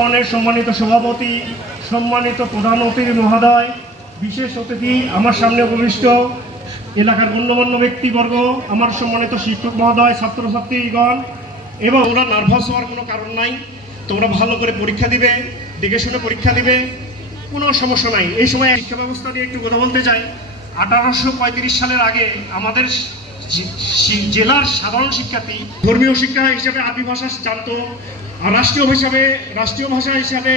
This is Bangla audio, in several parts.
সম্মানিত সভাপতি, সম্মানিত প্রধান অতিথি মহোদয়, বিশেষ অতিথি, আমার সামনে উপবিষ্ট এলাকার গণ্যমান্য ব্যক্তিবর্গ, আমার সম্মানিত শিক্ষক মহোদয়, ছাত্রছাত্রীগণ, এবং ওরা নার্ভাস হওয়ার কোনো কারণ নাই। তোমরা ভালো করে পরীক্ষা দিবে, দেখে শুনে পরীক্ষা দিবে, কোনো সমস্যা নাই। এই সময় শিক্ষা ব্যবস্থা নিয়ে একটু কথা বলতে চাই। 1835 সালের আগে আমাদের জেলার সাধারণ শিক্ষার্থী ধর্মীয় শিক্ষা হিসেবে আরবি ভাষা জানতো, আর রাষ্ট্রীয় ভাষা হিসাবে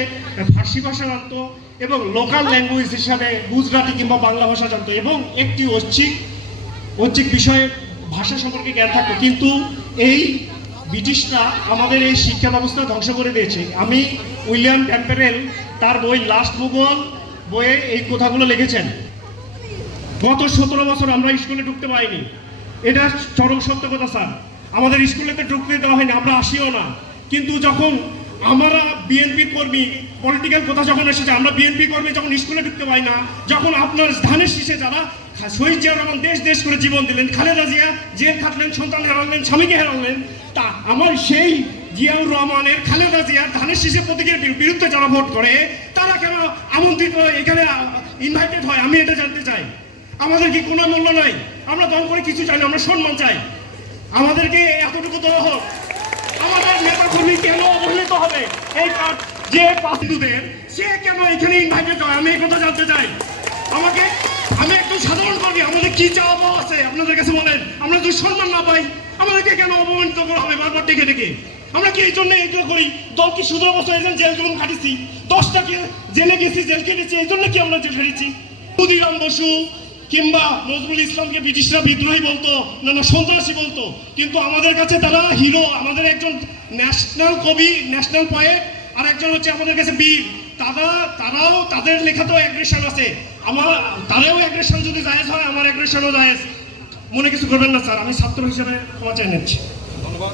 ফার্সি ভাষা জানতো, এবং লোকাল ল্যাঙ্গুয়েজ হিসাবে গুজরাটি কিংবা বাংলা ভাষা জানতো, এবং একটি ঐচ্ছিক বিষয়ে ভাষা সম্পর্কে জ্ঞান থাকতো। কিন্তু এই ব্রিটিশরা আমাদের এই শিক্ষা ব্যবস্থা ধ্বংস করে দিয়েছে। আমি উইলিয়াম ট্যাম্পেরেল তার বই লাস্ট মুঘল বইয়ে এই কথাগুলো লিখেছেন। গত 17 বছর আমরা স্কুলে ঢুকতে পারিনি, এটা চরম সত্য কথা স্যার। আমাদের স্কুলেতে ঢুকতে দেওয়া হয়নি, আমরা আসিও না। কিন্তু যখন আমরা বিএনপি কর্মী, পলিটিক্যাল কথা যখন এসেছে, আমরা বিএনপি কর্মী যখন স্কুলে ঢুকতে পাই না, যখন আপনার ধানের শীষে যারা শহীদ জিয়া রহমান দেশ করে জীবন দিলেন, খালেদা জিয়া জেল খাটলেন, সন্তান হারালেন, স্বামীকে হারালেন, তা আমার সেই জিয়াউর রহমানের, খালেদা জিয়ার ধানের শীষে প্রতীকের বিরুদ্ধে যারা ভোট করে তারা কেন আমন্ত্রিত এখানে ইনভাইটেড হয়? আমি এটা জানতে চাই। আমাদের কি কোনো মূল্য নাই? আমরা দল করে কিছু চাই না, আমরা সম্মান চাই। আমাদেরকে এতটুকু দেওয়া হোক। আমাদের নেতা কর্মী কেন অবহেলিত হবে? এই যে হিন্দুদের, সে কেন এখানে ইনভাইটেড হয়? আমি এই কথা জানতে চাই। আমি একটু সাধারণ কর্মী, আমাদের কি চাওয়া পাওয়া আছে আপনাদের কাছে বলেন? আমরা যদি সম্মান না পাই, আমাদেরকে কেন অপমানিত করা হবে বারবার ডেকে ডেকে? আমরা কি এই জন্য এইগুলো করি? দল কি 17 বছর এজেন্ট জেল জুলুম খাটিয়েছি, 10টাকে জেলে গেছি, জেল কেটেছি, এই জন্য কি আমরা জেল খেটেছি? ক্ষুদিরাম বসু কিংবা নজরুল ইসলামকে ব্রিটিশরা বিদ্রোহী বলতো, না সন্ত্রাসী বলতো, কিন্তু আমাদের কাছে তারা হিরো। আমাদের একজন ন্যাশনাল কবি, ন্যাশনাল পয়েট, আর একজন হচ্ছে আমাদের কাছে বীর। তারাও তাদের লেখাতেও অ্যাগ্রেশন আছে। তারাও অ্যাগ্রেশন যদি জায়েজ হয়, আমার অ্যাগ্রেশনও জায়েজ। মনে কিছু করবেন না স্যার, আমি ছাত্র হিসেবে ক্ষমা চাই নিচ্ছি। ধন্যবাদ।